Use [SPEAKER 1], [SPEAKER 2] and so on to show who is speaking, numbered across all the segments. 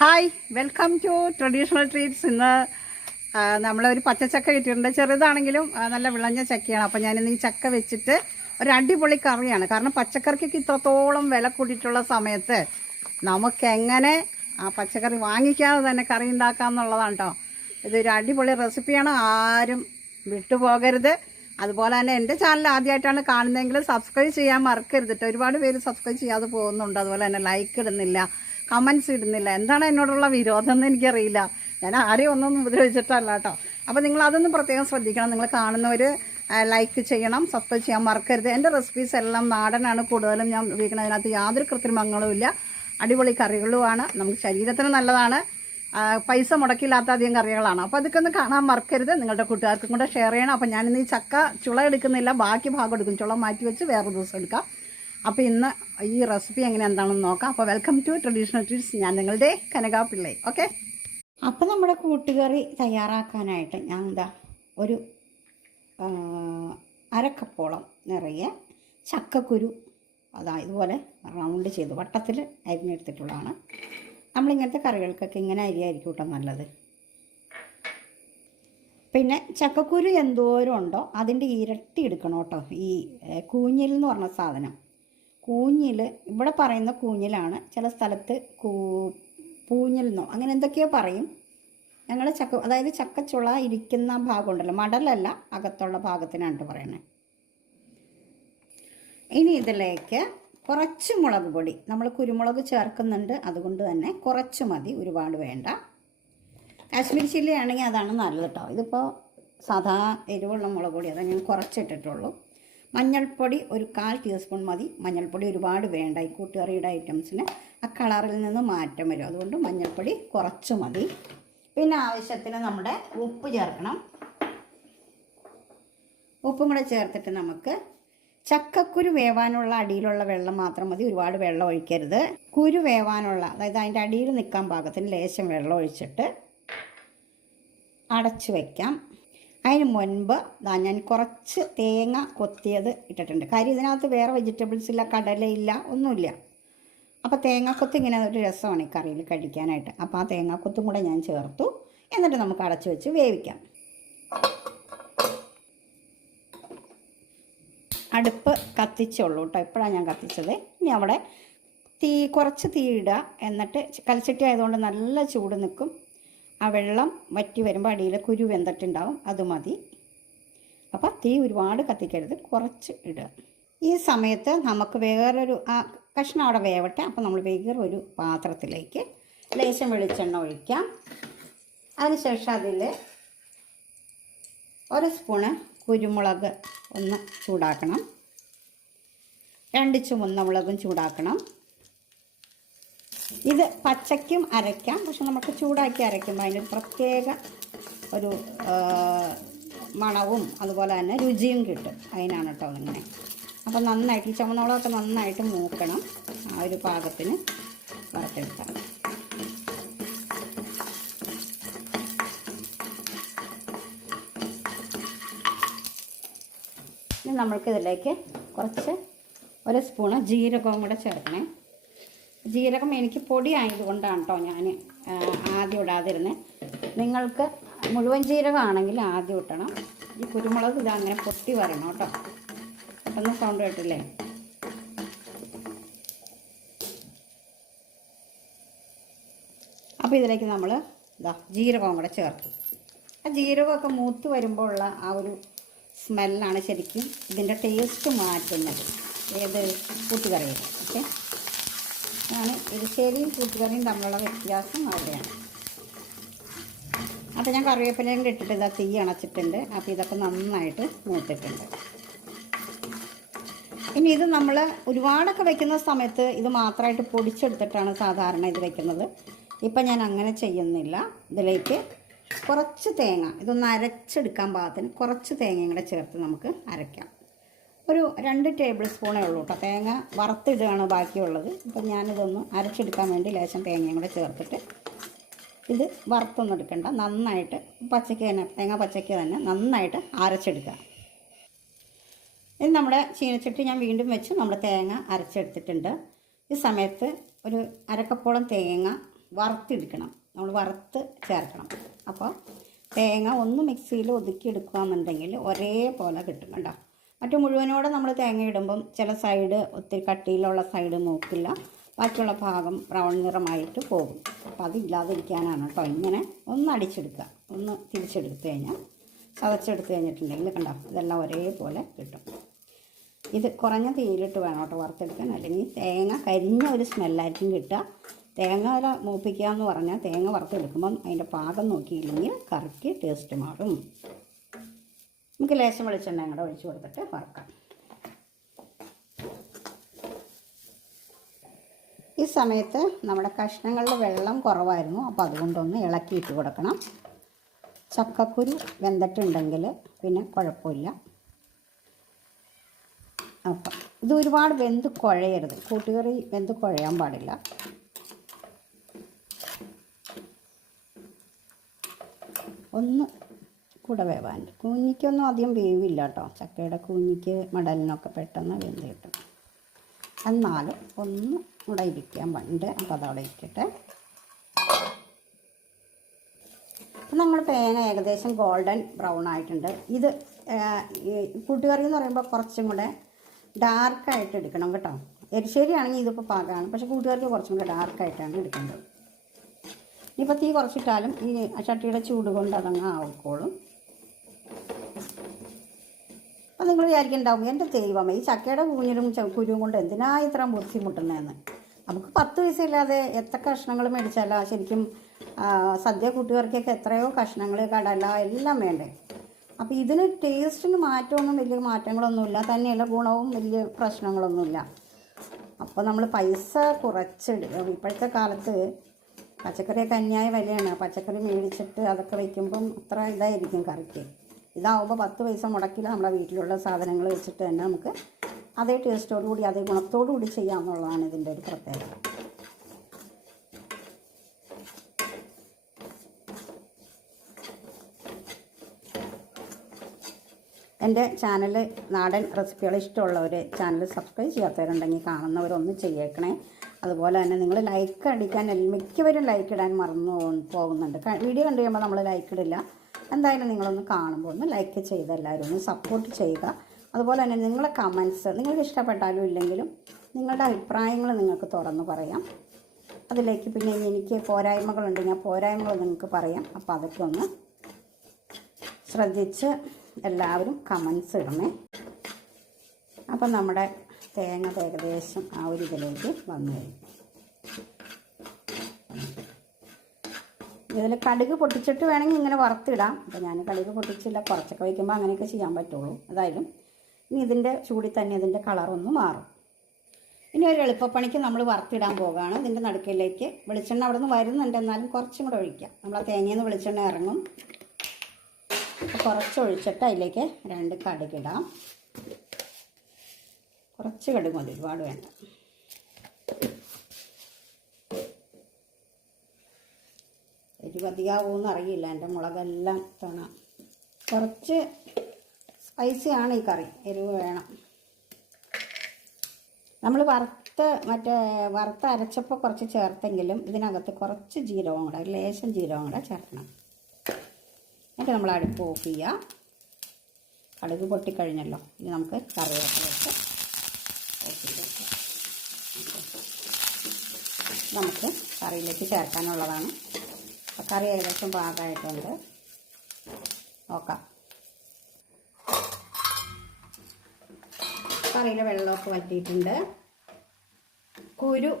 [SPEAKER 1] Hi welcome to traditional treats. ഇന്ന് നമ്മളൊരു പച്ചച്ചക്ക കിട്ടിയിട്ടുണ്ട്. ചെറുതാണെങ്കിലും നല്ല വിളഞ്ഞ ചക്കയാണ്. അപ്പോൾ ഞാനിന്ന് ഈ ചക്ക വെച്ചിട്ട് ഒരു അടിപൊളി കറിയാണ്. കാരണം പച്ചക്കറിക്കൊക്കെ ഇത്രത്തോളം വില കൂടിയിട്ടുള്ള സമയത്ത് നമുക്കെങ്ങനെ ആ പച്ചക്കറി വാങ്ങിക്കാതെ തന്നെ കറി ഉണ്ടാക്കാം എന്നുള്ളതാണ് കേട്ടോ ഇതൊരു അടിപൊളി റെസിപ്പിയാണ്. ആരും വിട്ടുപോകരുത്. അതുപോലെ തന്നെ എന്റെ ചാനൽ ആദ്യമായിട്ടാണ് കാണുന്നതെങ്കിൽ സബ്സ്ക്രൈബ് ചെയ്യാൻ മറക്കരുത് കേട്ടോ ഒരുപാട് പേര് സബ്സ്ക്രൈബ് ചെയ്യാതെ പോകുന്നുണ്ട്. അതുപോലെ തന്നെ ലൈക്ക് ഇടുന്നില്ല കമൻസ് ഇടുന്നില്ല. എന്താണ് എന്നോടുള്ള വിരോധം എന്ന് എനിക്കറിയില്ല. ഞാൻ ആരെയും ഒന്നും ഉപദ്രവിച്ചിട്ടല്ല കേട്ടോ അപ്പോൾ നിങ്ങൾ അതൊന്നും പ്രത്യേകം ശ്രദ്ധിക്കണം. നിങ്ങൾ കാണുന്നവർ ലൈക്ക് ചെയ്യണം സബ്സ്ക്രൈബ് ചെയ്യാൻ മറക്കരുത്. എന്റെ റെസിപ്പീസ് എല്ലാം നാടനാണ് കൂടുതലും ഞാൻ ഉപയോഗിക്കുന്നത്. അതിനകത്ത് യാതൊരു കൃത്രിമങ്ങളും ഇല്ല. അടിപൊളി കറികളുമാണ്. നമുക്ക് ശരീരത്തിന് നല്ലതാണ്. പൈസ മുടക്കില്ലാത്ത അധികം കറികളാണ്. അപ്പോൾ അതൊക്കെ ഒന്ന് കാണാൻ മറക്കരുത്. നിങ്ങളുടെ കൂട്ടുകാർക്കും കൂടെ ഷെയർ ചെയ്യണം. അപ്പോൾ ഞാനിന്ന് ഈ ചക്ക ചുള എടുക്കുന്നില്ല. ബാക്കി ഭാഗം എടുക്കും. ചുള മാറ്റി വെച്ച് വേറെ ദിവസം എടുക്കാം. അപ്പോൾ ഇന്ന് ഈ റെസിപ്പി എങ്ങനെ എന്താണെന്ന് നോക്കാം. അപ്പോൾ വെൽക്കം ടു ട്രഡീഷണൽ ട്രീറ്റ്സ് ഞാൻ നിങ്ങളുടെ കനകാ പിള്ളേ ഓക്കെ അപ്പോൾ നമ്മുടെ കൂട്ടുകറി തയ്യാറാക്കാനായിട്ട് ഞാൻ എന്താ ഒരു അരക്കപ്പോളം നിറയെ ചക്കക്കുരു അതാ ഇതുപോലെ റൗണ്ട് ചെയ്ത്. വട്ടത്തിൽ അരിഞ്ഞെടുത്തിട്ടുള്ളതാണ്. നമ്മളിങ്ങനത്തെ കറികൾക്കൊക്കെ ഇങ്ങനെ അരിയായിരിക്കും കേട്ടോ നല്ലത്. പിന്നെ ചക്കക്കുരു എന്തോരം ഉണ്ടോ അതിന്റെ ഇരട്ടി എടുക്കണം കേട്ടോ. ഈ കൂഞ്ഞിൽ എന്ന് പറഞ്ഞ സാധനം. കൂഞ്ഞിൽ ഇവിടെ പറയുന്ന കൂഞ്ഞിലാണ് ചില സ്ഥലത്ത് കൂ പൂഞ്ഞിൽ അങ്ങനെ എന്തൊക്കെയോ പറയും. ഞങ്ങൾ ചക്ക അതായത് ചക്കച്ചുള ഇരിക്കുന്ന ഭാഗമുണ്ടല്ലോ മടലല്ല അകത്തുള്ള ഭാഗത്തിനാണ് പറയണേ ഇനി ഇതിലേക്ക് കുറച്ച് മുളക് പൊടി. നമ്മൾ കുരുമുളക് ചേർക്കുന്നുണ്ട്. അതുകൊണ്ട് തന്നെ കുറച്ച് മതി. ഒരുപാട് വേണ്ട. കാശ്മീരി ചില്ലി ആണെങ്കിൽ അതാണ് നല്ലത് കേട്ടോ ഇതിപ്പോൾ സാധാ എരിവുള്ള മുളക് പൊടി. അതാണ് ഞാൻ കുറച്ചിട്ടിട്ടുള്ളൂ. മഞ്ഞൾപ്പൊടി ഒരു കാൽ ടീസ്പൂൺ മതി. മഞ്ഞൾപ്പൊടി ഒരുപാട് വേണ്ട ഈ കൂട്ടുകറിയുടെ ഐറ്റംസിന്. ആ കളറിൽ നിന്ന് മാറ്റം വരും. അതുകൊണ്ട് മഞ്ഞൾപ്പൊടി കുറച്ച് മതി. പിന്നെ ആവശ്യത്തിന് നമ്മുടെ ഉപ്പ് ചേർക്കണം. ഉപ്പും കൂടെ ചേർത്തിട്ട് നമുക്ക് ചക്കക്കുരു വേവാനുള്ള അടിയിലുള്ള വെള്ളം മാത്രം മതി. ഒരുപാട് വെള്ളം ഒഴിക്കരുത്. കുരു വേവാനുള്ള അതായത് അതിന്റെ അടിയിൽ നിൽക്കാൻ പാകത്തിന് ലേശം വെള്ളം ഒഴിച്ചിട്ട് അടച്ചു വയ്ക്കാം അതിന് മുൻപ് ഇതാ ഞാൻ കുറച്ച് തേങ്ങ കൊത്തിയത് ഇട്ടിട്ടുണ്ട്. കാര്യം ഇതിനകത്ത് വേറെ വെജിറ്റബിൾസ് ഇല്ല കടലയില്ല ഒന്നുമില്ല. അപ്പോൾ തേങ്ങാക്കൊത്ത് ഇങ്ങനെ ഒരു രസമാണ് ഈ കറിയിൽ കഴിക്കാനായിട്ട്. അപ്പോൾ ആ തേങ്ങാക്കൊത്തും കൂടെ ഞാൻ ചേർത്തു. എന്നിട്ട് നമുക്ക് അടച്ചു വെച്ച് വേവിക്കാം. അടുപ്പ് കത്തിച്ചുള്ളൂ കേട്ടോ ഇപ്പോഴാണ് ഞാൻ കത്തിച്ചത്. ഇനി അവിടെ തീ കുറച്ച് തീ ഇടുക. എന്നിട്ട് കലച്ചട്ടി ആയതുകൊണ്ട് നല്ല ചൂട് നിൽക്കും. ആ വെള്ളം വറ്റി വരുമ്പോൾ അടിയിൽ കുരു വെന്തിട്ടുണ്ടാവും. അത് മതി. അപ്പോൾ തീ ഒരുപാട് കത്തിക്കരുത്. കുറച്ച് ഇടുക. ഈ സമയത്ത് നമുക്ക് വേറൊരു ആ കഷ്ണം അവിടെ വേവട്ടെ. അപ്പോൾ നമ്മൾ വേറൊരു പാത്രത്തിലേക്ക് ലേശം വെളിച്ചെണ്ണ ഒഴിക്കാം. അതിനുശേഷം അതിൽ ഒരു സ്പൂണ് കുരുമുളക് ഒന്ന് ചൂടാക്കണം. രണ്ട് ചുവന്ന മുളകും ചൂടാക്കണം. ഇത് പച്ചയ്ക്കും അരയ്ക്കാം പക്ഷെ നമുക്ക് ചൂടാക്കി അരയ്ക്കുമ്പോൾ അതിന് പ്രത്യേക ഒരു മണവും അതുപോലെ തന്നെ രുചിയും കിട്ടും. അതിനാണ് കേട്ടോ ഇങ്ങനെ. അപ്പോൾ നന്നായിട്ട് ഈ ചുവന്നമുളകൊക്കെ നന്നായിട്ട് മൂക്കണം ആ ഒരു പാകത്തിന് വറുത്തെടുക്കാം. നമ്മൾക്കിതിലേക്ക് കുറച്ച് ഒരു സ്പൂണ് ജീരകവും കൂടെ ചേർക്കണേ. ജീരകം എനിക്ക് പൊടി ആയതുകൊണ്ടാണ് കേട്ടോ ഞാൻ ആദ്യം ഇടാതിരുന്നത് നിങ്ങൾക്ക് മുഴുവൻ ജീരകമാണെങ്കിൽ ആദ്യം ഇട്ടണം ഈ കുരുമുളക് ഇത് അങ്ങനെ പൊട്ടി വരണം കേട്ടോ പെട്ടെന്ന് സൗണ്ട് കേട്ടില്ലേ? അപ്പോൾ ഇതിലേക്ക് നമ്മൾ ഇതാ ജീരകവും കൂടെ ചേർക്കും. ആ ജീരകമൊക്കെ മൂത്ത് വരുമ്പോഴുള്ള ആ ഒരു സ്മെല്ലാണ് ശരിക്കും ഇതിന്റെ ടേസ്റ്റ് മാറ്റുന്നത്. ഏത് കൂട്ടുകറിയിൽ ഓക്കെ? ആണ് എരിശ്ശേരിയും കൂട്ടുകറിയും തമ്മിലുള്ള വ്യത്യാസം അവിടെയാണ്. അപ്പോൾ ഞാൻ കറിവേപ്പിലയും ഇട്ടിട്ട് ഇതാ തീ അണച്ചിട്ടുണ്ട്. അപ്പോൾ ഇതൊക്കെ നന്നായിട്ട് മൂത്തിട്ടുണ്ട്. ഇനി ഇത് നമ്മൾ ഒരുപാടൊക്കെ വെക്കുന്ന സമയത്ത് ഇത് മാത്രമായിട്ട് പൊടിച്ചെടുത്തിട്ടാണ് സാധാരണ ഇത് വെക്കുന്നത്. ഇപ്പം ഞാൻ അങ്ങനെ ചെയ്യുന്നില്ല. ഇതിലേക്ക് കുറച്ച് തേങ്ങ ഇതൊന്ന് അരച്ചെടുക്കാൻ പാകത്തിന് കുറച്ച് തേങ്ങയും കൂടെ ചേർത്ത് നമുക്ക് അരയ്ക്കാം. ഒരു രണ്ട് ടേബിൾ സ്പൂണേ ഉള്ളൂ കേട്ടോ തേങ്ങ വറുത്തിടുകയാണ് ബാക്കിയുള്ളത്. അപ്പം ഞാനിതൊന്ന് അരച്ചെടുക്കാൻ വേണ്ടി ലേശം തേങ്ങയും കൂടെ ചേർത്തിട്ട് ഇത് വറുത്തൊന്നും എടുക്കണ്ട. നന്നായിട്ട് പച്ചയ്ക്ക് തന്നെ തേങ്ങ പച്ചയ്ക്ക് തന്നെ നന്നായിട്ട് അരച്ചെടുക്കുക. ഇത് നമ്മുടെ ചീനച്ചട്ടി ഞാൻ വീണ്ടും വെച്ച് നമ്മുടെ തേങ്ങ അരച്ചെടുത്തിട്ടുണ്ട്. ഈ സമയത്ത് ഒരു അരക്കപ്പോളം തേങ്ങ വറുത്തെടുക്കണം നമ്മൾ വറുത്ത് ചേർക്കണം. അപ്പോൾ തേങ്ങ ഒന്ന് മിക്സിയിൽ ഒതുക്കി എടുക്കുകയെന്നുണ്ടെങ്കിൽ ഒരേപോലെ കിട്ടും കണ്ടോ? മറ്റു മുഴുവനോടെ നമ്മൾ തേങ്ങ ഇടുമ്പം ചില സൈഡ് ഒത്തിരി കട്ടിയിലുള്ള സൈഡ് മൂക്കില്ല. ബാക്കിയുള്ള ഭാഗം ബ്രൗൺ നിറമായിട്ട് പോകും. അപ്പോൾ അതില്ലാതിരിക്കാനാണ് കേട്ടോ. ഇങ്ങനെ ഒന്ന് അടിച്ചെടുക്കുക. ഒന്ന് തിരിച്ചെടുത്ത് കഴിഞ്ഞാൽ ചതച്ചെടുത്ത് കഴിഞ്ഞിട്ടുണ്ടെങ്കിൽ കണ്ടോ ഇതെല്ലാം ഒരേപോലെ കിട്ടും. ഇത് കുറഞ്ഞ തീയിലിട്ട് വേണം കേട്ടോ വറുത്തെടുക്കാൻ. അല്ലെങ്കിൽ തേങ്ങ കരിഞ്ഞ ഒരു സ്മെല്ലായിരിക്കും കിട്ടുക. തേങ്ങ മൂപ്പിക്കുക എന്ന് പറഞ്ഞാൽ തേങ്ങ വറുത്തെടുക്കുമ്പം അതിന്റെ പാകം നോക്കിയില്ലെങ്കിൽ കറിക്ക് ടേസ്റ്റ് മാറും. നമുക്ക് ലേശം വെളിച്ചെണ്ണ കൂടെ ഒഴിച്ചു കൊടുത്തിട്ട് വറക്കാം. ഈ സമയത്ത് നമ്മുടെ കഷ്ണങ്ങളിൽ വെള്ളം കുറവായിരുന്നു അപ്പോൾ അതുകൊണ്ടൊന്ന് ഇളക്കിയിട്ട് കൊടുക്കണം. ചക്കക്കുരു വെന്തിട്ടുണ്ടെങ്കിൽ പിന്നെ കുഴപ്പമില്ല. അപ്പം ഇത് ഒരുപാട് വെന്ത് കുഴയരുത്. കൂട്ടുകറി വെന്ത് കുഴയാൻ പാടില്ല. ഒന്ന് കൂടെ വേവാൻ. കൂഞ്ഞിക്കൊന്നും അധികം വേവില്ല കേട്ടോ ചക്കയുടെ കൂഞ്ഞിക്ക് മടലിനൊക്കെ പെട്ടെന്ന് വെന്ത് കിട്ടും. എന്നാലും ഒന്ന് കൂടെ ഇരിക്കാൻ പണ്ട് അപ്പോൾ അതവിടെ ഇരിക്കട്ടെ. അപ്പം നമ്മുടെ പേന ഏകദേശം ഗോൾഡൻ ബ്രൗൺ ആയിട്ടുണ്ട്. ഇത് കൂട്ടുകറി എന്ന് പറയുമ്പോൾ കുറച്ചും കൂടെ ഡാർക്കായിട്ട് എടുക്കണം കേട്ടോ. എരിശ്ശേരി ആണെങ്കിൽ ഇതിപ്പോൾ പാകമാണ് പക്ഷേ കൂട്ടുകറിക്ക് കുറച്ചും കൂടെ ഡാർക്കായിട്ടാണ് എടുക്കേണ്ടത്. ഇനിയിപ്പോൾ തീ കുറച്ചിട്ടാലും ഈ ചട്ടിയുടെ ചൂട് കൊണ്ട് അതങ്ങ് ആവിക്കോളും. അപ്പം നിങ്ങൾ വിചാരിക്കുന്നുണ്ടാവും എന്റെ ദൈവമേ ഈ ചക്കയുടെ കൂഞ്ഞിലും കുരുവും കൊണ്ട് എന്തിനാ ഇത്ര ബുദ്ധിമുട്ടുന്നതെന്ന്? നമുക്ക് പത്ത് പൈസ ഇല്ലാതെ എത്ര കഷ്ണങ്ങൾ മേടിച്ചാലാ ശരിക്കും സദ്യ കൂട്ടുകാർക്കൊക്കെ എത്രയോ കഷ്ണങ്ങൾ കടല എല്ലാം വേണ്ടേ? അപ്പോൾ ഇതിന് ടേസ്റ്റിന് മാറ്റമൊന്നും വലിയ മാറ്റങ്ങളൊന്നുമില്ല. തന്നെയല്ല ഗുണവും വലിയ പ്രശ്നങ്ങളൊന്നുമില്ല. അപ്പോൾ നമ്മൾ പൈസ കുറച്ചെടുക്കും ഇപ്പോഴത്തെ കാലത്ത് പച്ചക്കറിയൊക്കെ അന്യായ വിലയാണ്. പച്ചക്കറി മേടിച്ചിട്ട് അതൊക്കെ വയ്ക്കുമ്പം അത്ര ഇതായിരിക്കും കറിക്ക്. ഇതാവുമ്പോൾ പത്ത് പൈസ മുടക്കില്ല. നമ്മുടെ വീട്ടിലുള്ള സാധനങ്ങൾ വെച്ചിട്ട് തന്നെ നമുക്ക് അതേ ടേസ്റ്റോടു കൂടി അതേ ഗുണത്തോടു കൂടി ചെയ്യാമെന്നുള്ളതാണ് ഇതിന്റെ ഒരു പ്രത്യേകത. എന്റെ ചാനൽ നാടൻ റെസിപ്പികൾ ഇഷ്ടമുള്ളവർ ചാനൽ സബ്സ്ക്രൈബ് ചെയ്യാത്തവരുണ്ടെങ്കിൽ കാണുന്നവരൊന്ന് ചെയ്യേക്കണേ. അതുപോലെ തന്നെ നിങ്ങൾ ലൈക്ക് അടിക്കാൻ മിക്കവരും ലൈക്ക് ഇടാൻ മറന്നു പോകുന്നുണ്ട്. വീഡിയോ കണ്ടു കഴിയുമ്പോൾ നമ്മൾ ലൈക്ക് ഇടില്ല. എന്തായാലും നിങ്ങളൊന്ന് കാണുമ്പോൾ ഒന്ന് ലൈക്ക് ചെയ്ത് എല്ലാവരും ഒന്ന് സപ്പോർട്ട് ചെയ്യുക. അതുപോലെ തന്നെ നിങ്ങളെ കമൻസ് നിങ്ങൾക്ക് ഇഷ്ടപ്പെട്ടാലും ഇല്ലെങ്കിലും നിങ്ങളുടെ അഭിപ്രായങ്ങൾ നിങ്ങൾക്ക് തുറന്ന് പറയാം. അതിലേക്ക് പിന്നെ എനിക്ക് പോരായ്മകളുണ്ട് ഞാൻ പോരായ്മകൾ നിങ്ങൾക്ക് പറയാം. അപ്പോൾ അതൊക്കെ ഒന്ന് ശ്രദ്ധിച്ച് എല്ലാവരും കമൻസ് ഇടണേ. അപ്പം നമ്മുടെ തേങ്ങ ഏകദേശം ആ ഒരു ഇതിലേക്ക് വന്നു കഴിഞ്ഞു. ഇതിൽ കടുക് പൊട്ടിച്ചിട്ട് വേണമെങ്കിൽ ഇങ്ങനെ വറുത്തിടാം. അപ്പോൾ ഞാൻ കടുക് പൊട്ടിച്ചില്ല. കുറച്ചൊക്കെ വയ്ക്കുമ്പോൾ അങ്ങനെയൊക്കെ ചെയ്യാൻ പറ്റുള്ളൂ. അതായാലും ഇനി ഇതിന്റെ ചൂടി തന്നെ ഇതിന്റെ കളറൊന്ന് മാറും. ഇനി ഒരു എളുപ്പപ്പണിക്ക് നമ്മൾ വറുത്തിടാൻ പോകുകയാണ് ഇതിന്റെ നടുക്കിലേക്ക് വെളിച്ചെണ്ണ അവിടെ നിന്ന് വരുന്നുണ്ട്. എന്നാലും കുറച്ചും കൂടെ ഒഴിക്കാം. നമ്മൾ ആ തേങ്ങയിൽ നിന്ന് വെളിച്ചെണ്ണ ഇറങ്ങും. കുറച്ച് ഒഴിച്ചിട്ട് അതിലേക്ക് രണ്ട് കടുകിടാം കുറച്ച് കടുക് മതി ഒരുപാട് വേണ്ട. എരിവ് അറിയില്ല എന്റെ മുളകെല്ലാം തണ കുറച്ച് സ്പൈസിയാണ് ഈ കറി എരിവ് വേണം. നമ്മൾ വറുത്ത് മറ്റേ വറുത്ത് അരച്ചപ്പോൾ കുറച്ച് ചേർത്തെങ്കിലും ഇതിനകത്ത് കുറച്ച് ജീരകം കൂടെ ലേശം ജീരകം കൂടെ ചേർക്കണം. എന്നിട്ട് നമ്മൾ അടുപ്പ് ഓഫ് ചെയ്യുക കടുക് പൊട്ടിക്കഴിഞ്ഞല്ലോ ഇനി നമുക്ക് കറിവേപ്പില വെച്ച് ഓഫ് ചെയ്ത് വെക്കാം നമുക്ക് കറിയിലേക്ക് ചേർക്കാനുള്ളതാണ്. കറി ഏകദേശം പാകമായിട്ടുണ്ട്. നോക്കാം. കറിയിൽ വെള്ളമൊക്കെ വറ്റിയിട്ടുണ്ട്. കുരു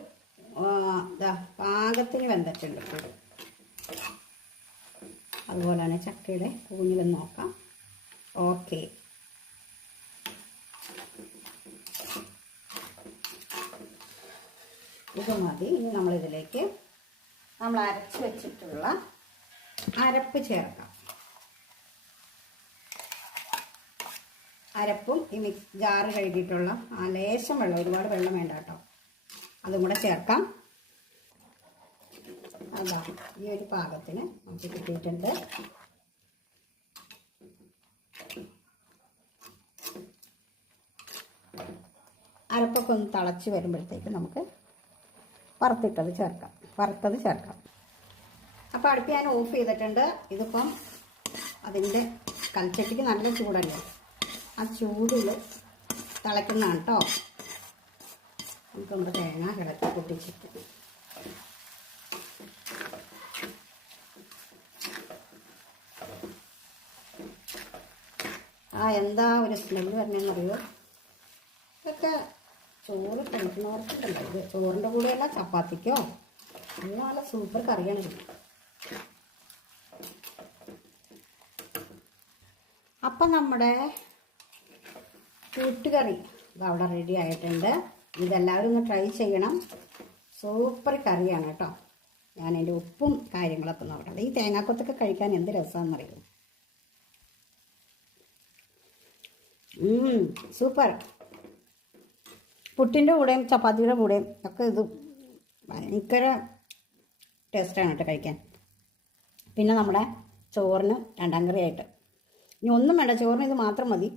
[SPEAKER 1] ഇതാ പാകത്തിന് വെന്തിട്ടുണ്ട് കുരു. അതുപോലെ തന്നെ ചക്കയുടെ കൂഞ്ഞിലും നോക്കാം. ഓക്കെ. ഇത് മതി. ഇനി നമ്മളിതിലേക്ക് നമ്മൾ അരച്ച് വെച്ചിട്ടുള്ള അരപ്പ് ചേർക്കാം. അരപ്പും ഈ മിക്സ് ജാറ് കഴുകിയിട്ടുള്ള ആ ലേശം വെള്ളം ഒരുപാട് വെള്ളം വേണ്ട കേട്ടോ. അതും കൂടെ ചേർക്കാം. അതാ ഈ ഒരു പാകത്തിന് നമുക്ക് കിട്ടിയിട്ടുണ്ട്. അരപ്പൊക്കെ ഒന്ന് തിളച്ച് വരുമ്പോഴത്തേക്ക് നമുക്ക് വറുത്തിട്ടത് ചേർക്കാം. വറുത്തത് ചേർക്കാം. അപ്പോൾ അടുപ്പ് ഞാൻ ഓഫ് ചെയ്തിട്ടുണ്ട്. ഇതിപ്പം അതിന്റെ കൽച്ചട്ടിക്ക് നല്ല ചൂടല്ലേ? ആ ചൂടിൽ തിളയ്ക്കുന്നതാണ് കേട്ടോ നമുക്ക് നമ്മുടെ തേങ്ങ കിടക്കി പൊട്ടിച്ചിട്ട്. ആ എന്താ ഒരു സ്മെല്ല് വരണമെന്നറിയോ ഇതൊക്കെ ചോറ് കഴിക്കുന്നവർക്കുണ്ടല്ലോ. ഇത് ചോറിന്റെ കൂടെയല്ല ചപ്പാത്തിക്കോ? നല്ല സൂപ്പർ കറിയാണ് അപ്പം നമ്മുടെ കൂട്ടുകറി അവിടെ റെഡി ആയിട്ടുണ്ട്. ഇതെല്ലാവരും ഒന്ന് ട്രൈ ചെയ്യണം. സൂപ്പർ കറിയാണ് കേട്ടോ. ഞാൻ അതിന്റെ ഉപ്പും കാര്യങ്ങളൊക്കെ നോക്കട്ടെ ഈ തേങ്ങാക്കൊത്തൊക്കെ കഴിക്കാൻ എന്ത് രസമാണെന്നറിയോ സൂപ്പർ പുട്ടിന്റെ കൂടെയും ചപ്പാത്തിയുടെ കൂടെയും ഒക്കെ ഇത് ഭയങ്കര ടേസ്റ്റാണ് കേട്ടോ കഴിക്കാൻ. പിന്നെ നമ്മുടെ ചോറിന് രണ്ടാം കറിയായിട്ട്. ഇനി ഒന്നും വേണ്ട ചോറിന് ഇത് മാത്രം മതി.